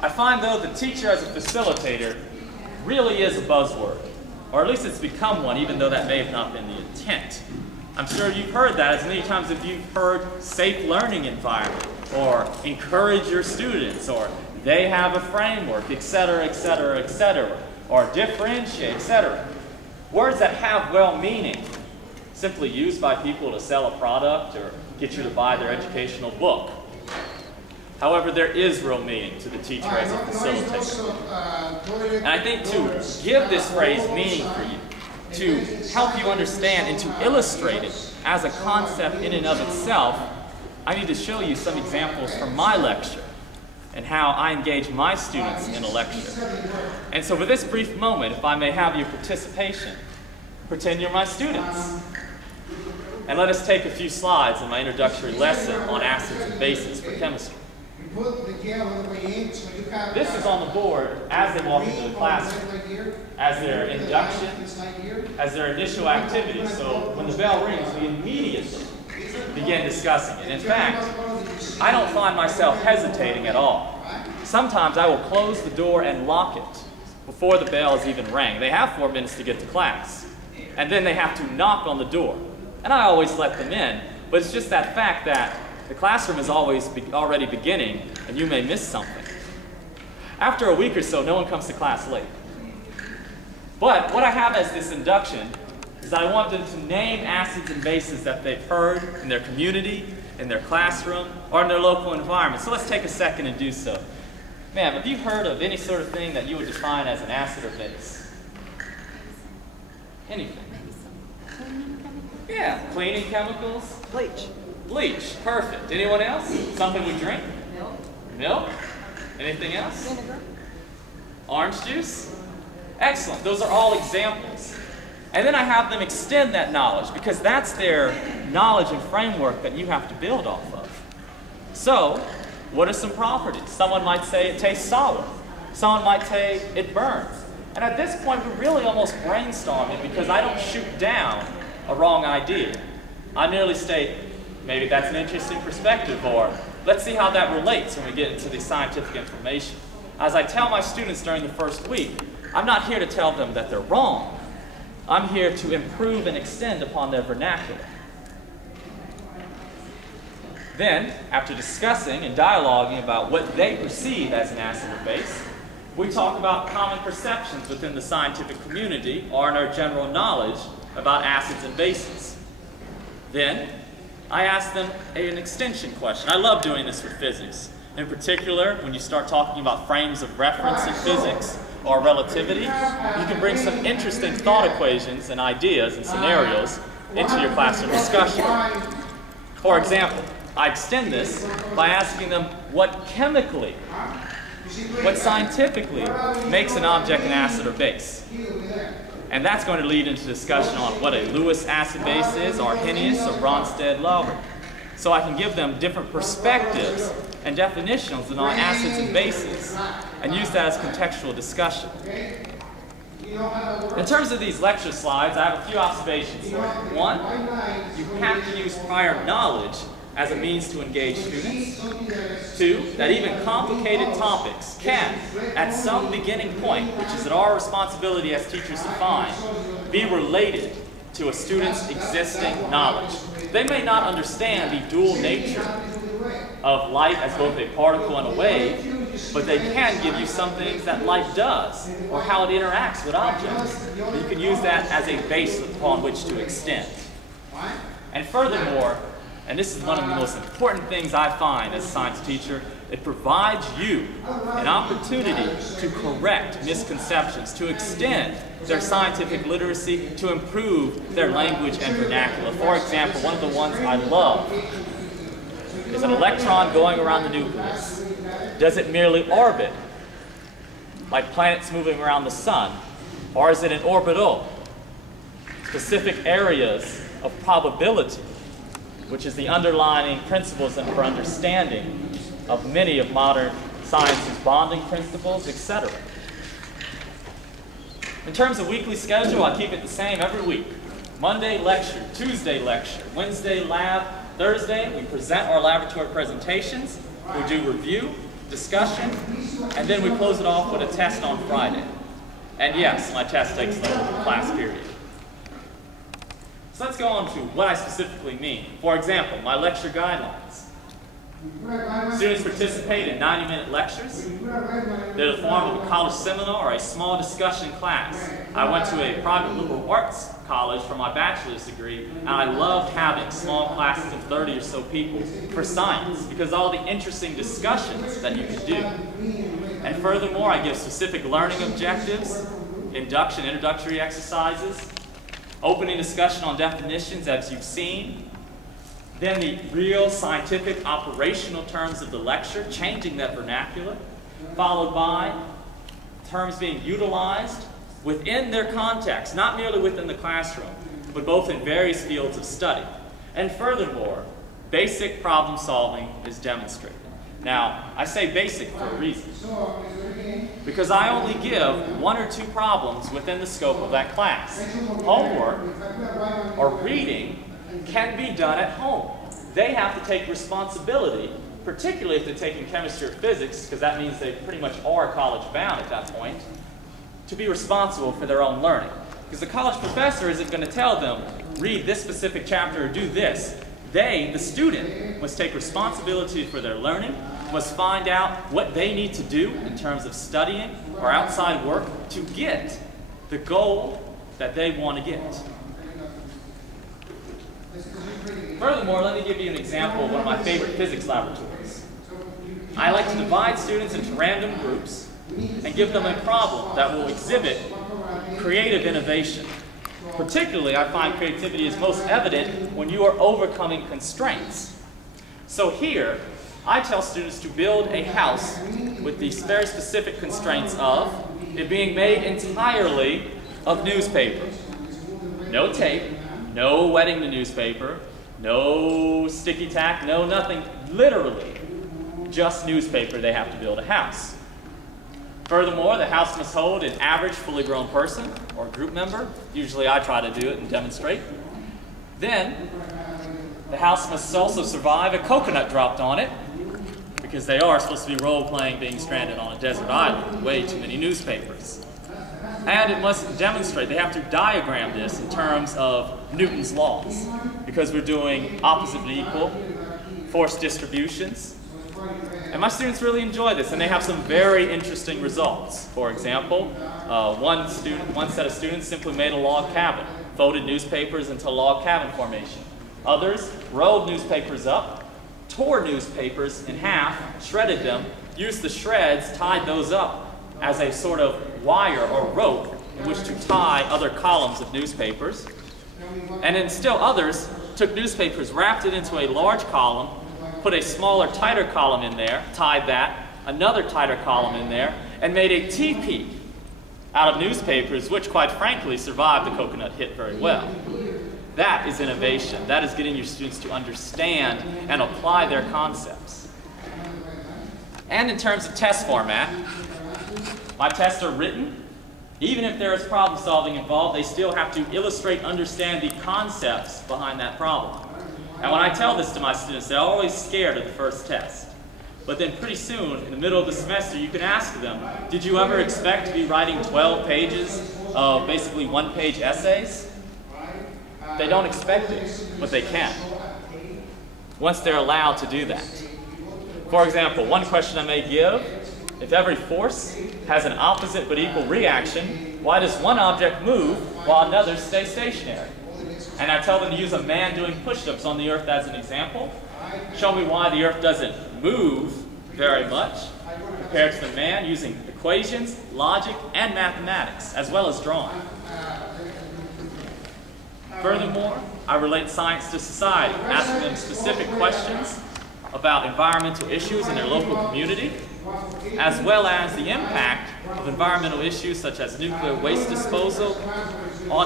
I find, though, the teacher as a facilitator really is a buzzword, or at least it's become one, even though that may have not been the intent. I'm sure you've heard that as many times as you've heard safe learning environment, or encourage your students, or they have a framework, etc., etc., etc., or differentiate, etc. Words that have well-meaning, simply used by people to sell a product or get you to buy their educational book. However, there is real meaning to the teacher as a facilitator. And I think to give this phrase meaning for you, to help you understand and to illustrate it as a concept in and of itself, I need to show you some examples from my lecture and how I engage my students in a lecture. And so for this brief moment, if I may have your participation, pretend you're my students. And let us take a few slides in my introductory lesson on acids and bases for chemistry. This is on the board as they walk into the classroom, as their induction, as their initial activity. So when the bell rings, we immediately begin discussing it. In fact, I don't find myself hesitating at all. Sometimes I will close the door and lock it before the bell is even rang. They have 4 minutes to get to class, and then they have to knock on the door. And I always let them in, but it's just that fact that the classroom is already beginning, and you may miss something. After a week or so, no one comes to class late. But what I have as this induction is I want them to name acids and bases that they've heard in their community, in their classroom, or in their local environment. So let's take a second and do so. Ma'am, have you heard of any sort of thing that you would define as an acid or base? Anything? Yeah, cleaning chemicals? Bleach. Bleach, perfect. Anyone else? Something we drink? Milk. Milk? Anything else? Vinegar. Orange juice? Excellent, those are all examples. And then I have them extend that knowledge because that's their knowledge and framework that you have to build off of. So, what are some properties? Someone might say it tastes sour. Someone might say it burns. And at this point, we're really almost brainstorming because I don't shoot down a wrong idea. I merely state, maybe that's an interesting perspective, or let's see how that relates when we get into the scientific information. As I tell my students during the first week, I'm not here to tell them that they're wrong. I'm here to improve and extend upon their vernacular. Then, after discussing and dialoguing about what they perceive as an acid or base, we talk about common perceptions within the scientific community or in our general knowledge about acids and bases. Then, I ask them an extension question. I love doing this with physics. In particular, when you start talking about frames of reference in physics or relativity, you can bring some interesting thought equations and ideas and scienarios into your classroom discussion. For example, I extend this by asking them what chemically, what scientifically makes an object an acid or base. And that's going to lead into discussion on what a Lewis acid-base is, Arrhenius, or Bronsted-Lowry. So I can give them different perspectives and definitions on acids and bases and use that as contextual discussion. In terms of these lecture slides, I have a few observations. One, you have to use prior knowledge as a means to engage students. Two, that even complicated topics can, at some beginning point, which is at our responsibility as teachers to find, be related to a student's existing knowledge. They may not understand the dual nature of light as both a particle and a wave, but they can give you some things that light does, or how it interacts with objects. You can use that as a base upon which to extend. And furthermore, and this is one of the most important things I find as a science teacher, it provides you an opportunity to correct misconceptions, to extend their scientific literacy, to improve their language and vernacular. For example, one of the ones I love is an electron going around the nucleus. Does it merely orbit, like planets moving around the sun, or is it an orbital? Specific areas of probability, which is the underlying principles and for understanding of many of modern science's bonding principles, etc. In terms of weekly schedule, I keep it the same every week. Monday lecture, Tuesday lecture, Wednesday lab, Thursday we present our laboratory presentations, we do review, discussion, and then we close it off with a test on Friday. And yes, my test takes the whole class period. So let's go on to what I specifically mean. For example, my lecture guidelines. Students participate in 90-minute lectures. They're the form of a college seminar or a small discussion class. I went to a private liberal arts college for my bachelor's degree, and I loved having small classes of 30 or so people for science because of all the interesting discussions that you could do. And furthermore, I give specific learning objectives, induction, introductory exercises, opening discussion on definitions as you've seen, then the real scientific operational terms of the lecture, changing that vernacular, followed by terms being utilized within their context, not merely within the classroom, but both in various fields of study. And furthermore, basic problem solving is demonstrated. Now, I say basic for a reason, because I only give 1 or 2 problems within the scope of that class. Homework or reading can be done at home. They have to take responsibility, particularly if they're taking chemistry or physics, because that means they pretty much are college bound at that point, to be responsible for their own learning. Because the college professor isn't going to tell them, read this specific chapter or do this. They, the student, must take responsibility for their learning, must find out what they need to do in terms of studying or outside work to get the goal that they want to get. Furthermore, let me give you an example of one of my favorite physics laboratories. I like to divide students into random groups and give them a problem that will exhibit creative innovation. Particularly, I find creativity is most evident when you are overcoming constraints. So here, I tell students to build a house with these very specific constraints of it being made entirely of newspaper. No tape, no wetting the newspaper, no sticky tack, no nothing, literally just newspaper. They have to build a house. Furthermore, the house must hold an average fully grown person or group member. Usually I try to do it and demonstrate. Then, the house must also survive a coconut dropped on it, because they are supposed to be role-playing being stranded on a desert island with way too many newspapers. And it must demonstrate, they have to diagram this in terms of Newton's laws, because we're doing oppositely equal force distributions. And my students really enjoy this, and they have some very interesting results. For example, one set of students simply made a log cabin, folded newspapers into log cabin formation. Others rolled newspapers up, tore newspapers in half, shredded them, used the shreds, tied those up as a sort of wire or rope in which to tie other columns of newspapers. And then still others took newspapers, wrapped it into a large column, put a smaller, tighter column in there, tied that, another tighter column in there, and made a teepee out of newspapers, which quite frankly survived the coconut hit very well. That is innovation. That is getting your students to understand and apply their concepts. And in terms of test format, my tests are written. Even if there is problem solving involved, they still have to illustrate, understand the concepts behind that problem. And when I tell this to my students, they're always scared of the first test. But then pretty soon, in the middle of the semester, you can ask them, did you ever expect to be writing 12 pages of basically one-page essays? They don't expect it, but they can, once they're allowed to do that. For example, one question I may give, if every force has an opposite but equal reaction, why does one object move while another stays stationary? And I tell them to use a man doing push-ups on the earth as an example. Show me why the earth doesn't move very much compared to the man, using equations, logic, and mathematics, as well as drawing. Furthermore, I relate science to society, asking them specific questions about environmental issues in their local community, as well as the impact of environmental issues such as nuclear waste disposal,